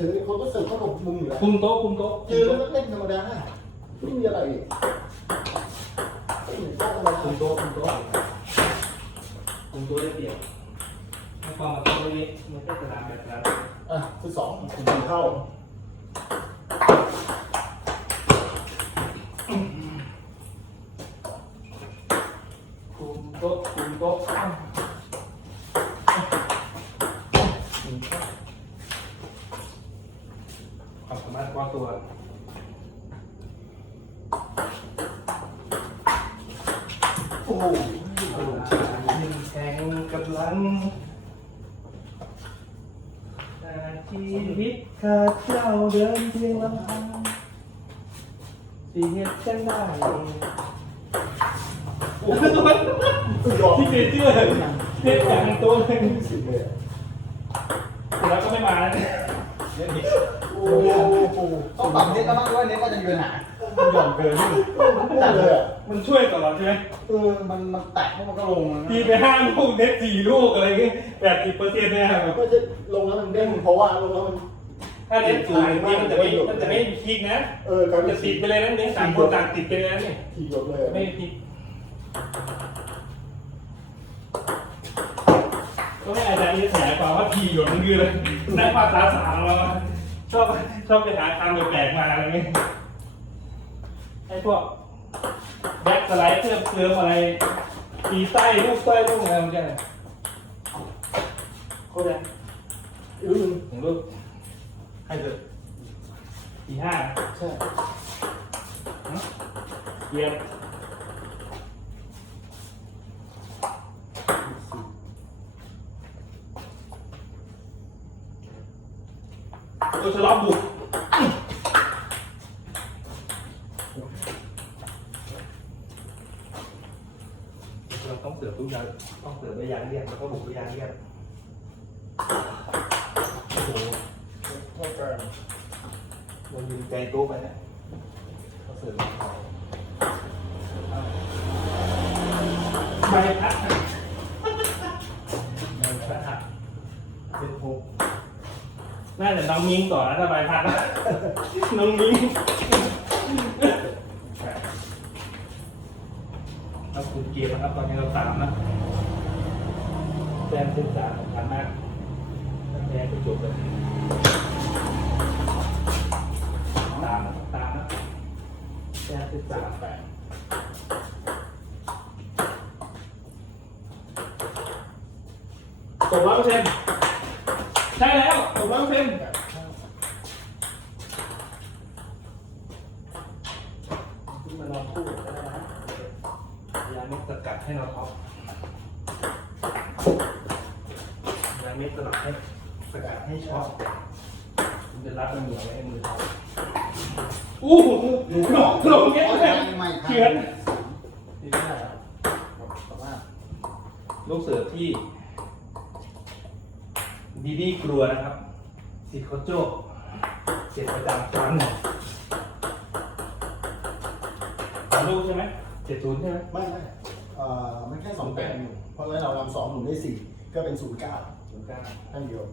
ถือคนก็เสิร์ฟขนมมุมอยู่แล้วคุมโต๊ะคุมโต๊ะเจอแล้วเล่นธรรมดาไม่มีอะไรอีกไม่มีอะไรคุมโต๊ะคุมโต๊ะคุมโต๊ะได้เปรียบให้ความมาโต๊ะเล็กๆมันก็จะร้านแบบนั้นอะคือสองถึงเข้า คุมโต๊ะคุมโต๊ะ ความสามารถเฉพาะตัวโอ้โหแข่งกับลังแต่ชีวิตขาดเจ้าเดินเพียงลำพังสิเหตุจังได้โอ้โหยอมที่เปลี่ยนเสื้อเท่อย่างตัวหนึงสิบเลยแล้วก็ไม่มาแล้ว เนี่ยเล่นอีกโอ้โหต้องปรับเน็ตแล้วมั้งว่าเน็ตก็จะมีปัญหามันหย่อนเกินนี่จัดเลยอะมันช่วยตลอดใช่ไหมเออมันมันแตะแล้วมันก็ลงนะทีไปห้าลูกเน็ตสี่ลูกอะไรเงี้ยแปดสิบเปอร์เซ็นต์เนี่ยแบบก็จะลงแล้วมันเด้งเพราะว่าลงแล้วมันถ้าเน็ตสูงจริงๆมันจะไม่มันจะไม่มีคลิกนะเออกลายมันเป็จะนติดไปเลยนะเน็ตต่างคนต่างติดไปเลยนะเนี่ยทีหยดเลยไม่มีคลิก ก็ให้อาจารย์นี่ขยายความว่าทีหยดมันคืออะไรได้ภาษาสามเราชอบชอบไปหาคำแปลกๆมาอะไรเงี้ยไอ้พวกแบ็คสไลด์เพิ่มเติมอะไรตีใต้ลูกใต้ลูกอะไรมันจะเข้าใจอีกรุ่นหนึ่งถึงลูกให้เถอะตีห้าใช่เยี่ยม ตัวฉลามบุกเราต้องเสือทุกอย่างต้องเสือไปย น่าจะน้องมิ้งต่อนะถ้าใบพัดนะน้องมิ้งเราคุมเกมนะครับตอนนี้เราสามนะแต้มเป็นสามสำคัญมากถ้าแพ้ก็จบเลยตามนะตามนะแปดสิบสามแปดตกร้อยเปอร์เซ็นต์ใช่ แล้วตกร้อยเปอร์เซ็นต์ขึ้นมานอนคู่ก็ได้นะพยายามไม่สกัดให้เราท็อปพยายามไม่สกัดให้สกัดให้ช็อตมันจะรัดมันเหนียวไว้ให้มือท็อปอู้หูหลงหลงเงี้ยแบบเฉือนดีไม่ได้ครับสามารถลูกเสือที่ดีดีกลัวนะครับ สิทธิ์เขาโจ้เจ็ดประจำฟันสามลูกใช่ไหมเจ็ดศูนย์ใช่ไหมไม่ไม่เอ่อมันแค่สองแปดอยู่เพราะแล้วเราทำสองหมุนได้สี่ก็เป็นศูนย์เก้าศูนย์เก้าท่านเดียว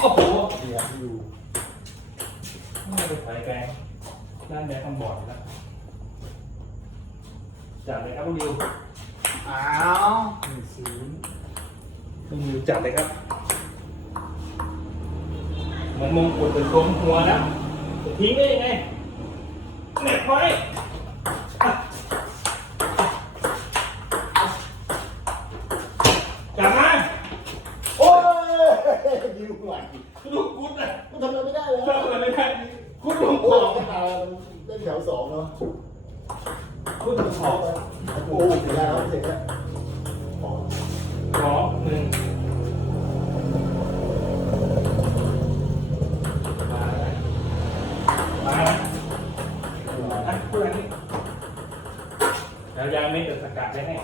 โอ้โหเดียวอยู่ไม่ไปถ่ายแกงด้านแบกคำบอร์ดแล้วจัดเลยครับคุณดิวอ้าวหนึ่งศูนย์คุณดิวจัดเลยครับเห มือนมงกุฎเป็นกลมหัวนะจะทิ้งได้ยังไงเหน็บไว้อะกลับมาโอ้ยยิวไหวลูกกุดอะมันทำอะไรไม่ได้เลยทำอะไรไม่ได้คุณลงโอ้ขยองก็ตายได้แถวสองเนาะคุณลงของโอ้เสียแล้วเสียแล้วอ๋อสองหนึ่ง แล้วยางไม่จะสกัดได้ให้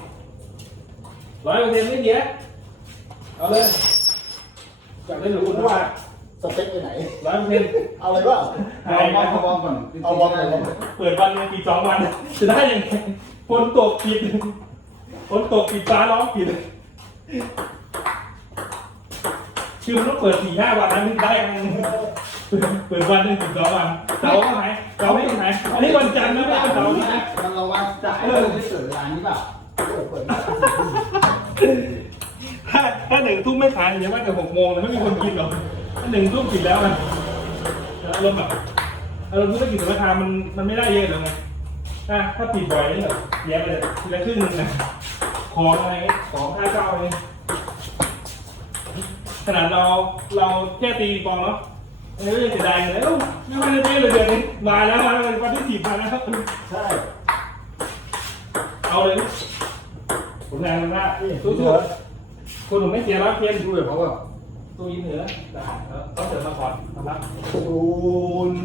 ร้อยเปอร์เซ็นต์ไม่เดียวเอาเลยจับได้หรือคุณว่าสเต็กไปไหน ร้อยเปอร์เซ็นต์เอาเลยว่าหายวอนะร์มวอร์มก่อนเอาวอร์มก่อนวอร์มก่อนเปิดวันหนึ่งปีสองวัน จะได้ยังไงฝนตกปิดฝนตกปิดฟ้าร้องปิดคือมันต้องเปิดสี่ห้าวันนะถึงได้อันนึง เปิดวันหนึ่งถึงสองวันเสาร์ก็ไหนเสาร์ไม่ตรงไหนอันนี้วันจันทร์นะไม่ใช่วันเสาร์นะมันเราว่าจ่ายเราไม่เกิดร้านนี้เปล่าเปิดเปิดถ้าถ้าหนึ่งทุ่มไม่ขายอย่าว่าแต่หกโมงนะไม่มีคนกินหรอกถ้าหนึ่งทุ่มปิดแล้วมันอารมณ์แบบอารมณ์ธุรกิจราคามันมันไม่ได้เยอะหรอกไงถ้าถ้าปิดบ่อยนี่แบบแย่ไปเลยทีละครึ่งนึงนะของอะไรของค่าเช่าเองขนาดเราเราแค่ตีปองเนาะ เอ้ยเสียดายเลยเอ้าไม่ว่าจะเจ๊เลยเดือนนี้มาแล้วมาแล้ววันที่สี่มาแล้วใช่เอาเลยผลงานมันมากนี่สู้ๆคนหนุ่มไม่เสียรับเพียนดูเลยเพราะว่าตู้ยินเหนือแต่ต้องเสริมมาก่อนนะครับศูนย์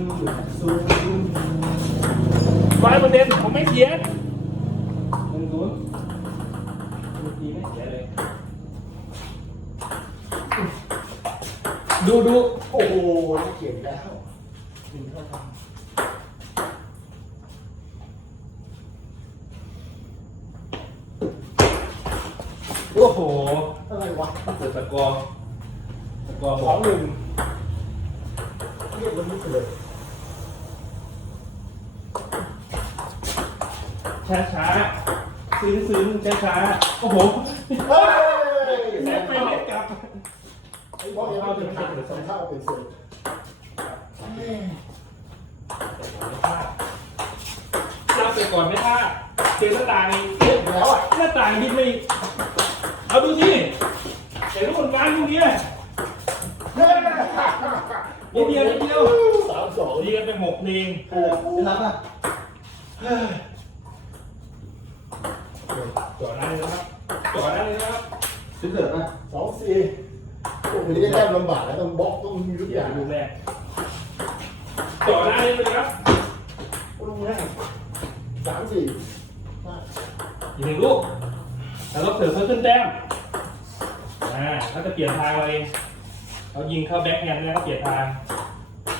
ศูนย์ร้อยเปอร์เซ็นต์ผมไม่เสียหนึ่งศูนย์ตีไม่เสียเลย ดูดูโอ้โหเขียนแล้วหนึ่งเท่ากันโอ้โหอะไรวะเปิดตะกอตะกอสบอองกหนึ่งเรียกวันนี้เกิดช้าช้าๆซื้อซื้อช้าช้าๆโอ้โหเฮ้ยแม่ไปเล็กกลับ ไอ้บอสเอาเป็นขาดสองเท่าเป็นเศษเราไปก่อนไม่ท่าเจอหน้าต่างอีกเรียบแล้วอะหน้าต่างบินไม่เอาดูสิเห็นทุกคนวางตรงนี้เลยนิดเดียวนิดเดียวสามสองเรียนไปหกเพลงเออไม่รับอะจอดได้เลยครับจอดได้เลยครับซื้อเกิดป่ะสองสี่ โอ้โหนี่แต้มลำบากแล้วต้องบล็อกต้องมีทุกอย่างดูแลต่อดได้เลยครับลงแรกสามสี่อีกหนึ่งลูกแล้วก็เสิร์ฟเพื่มขึ้นแต้มอ่าเขาจะเปลี่ยนทางเราเองเรายิงเข้าแบ็คแฮนด์แล้วก็เปลี่ยนทาง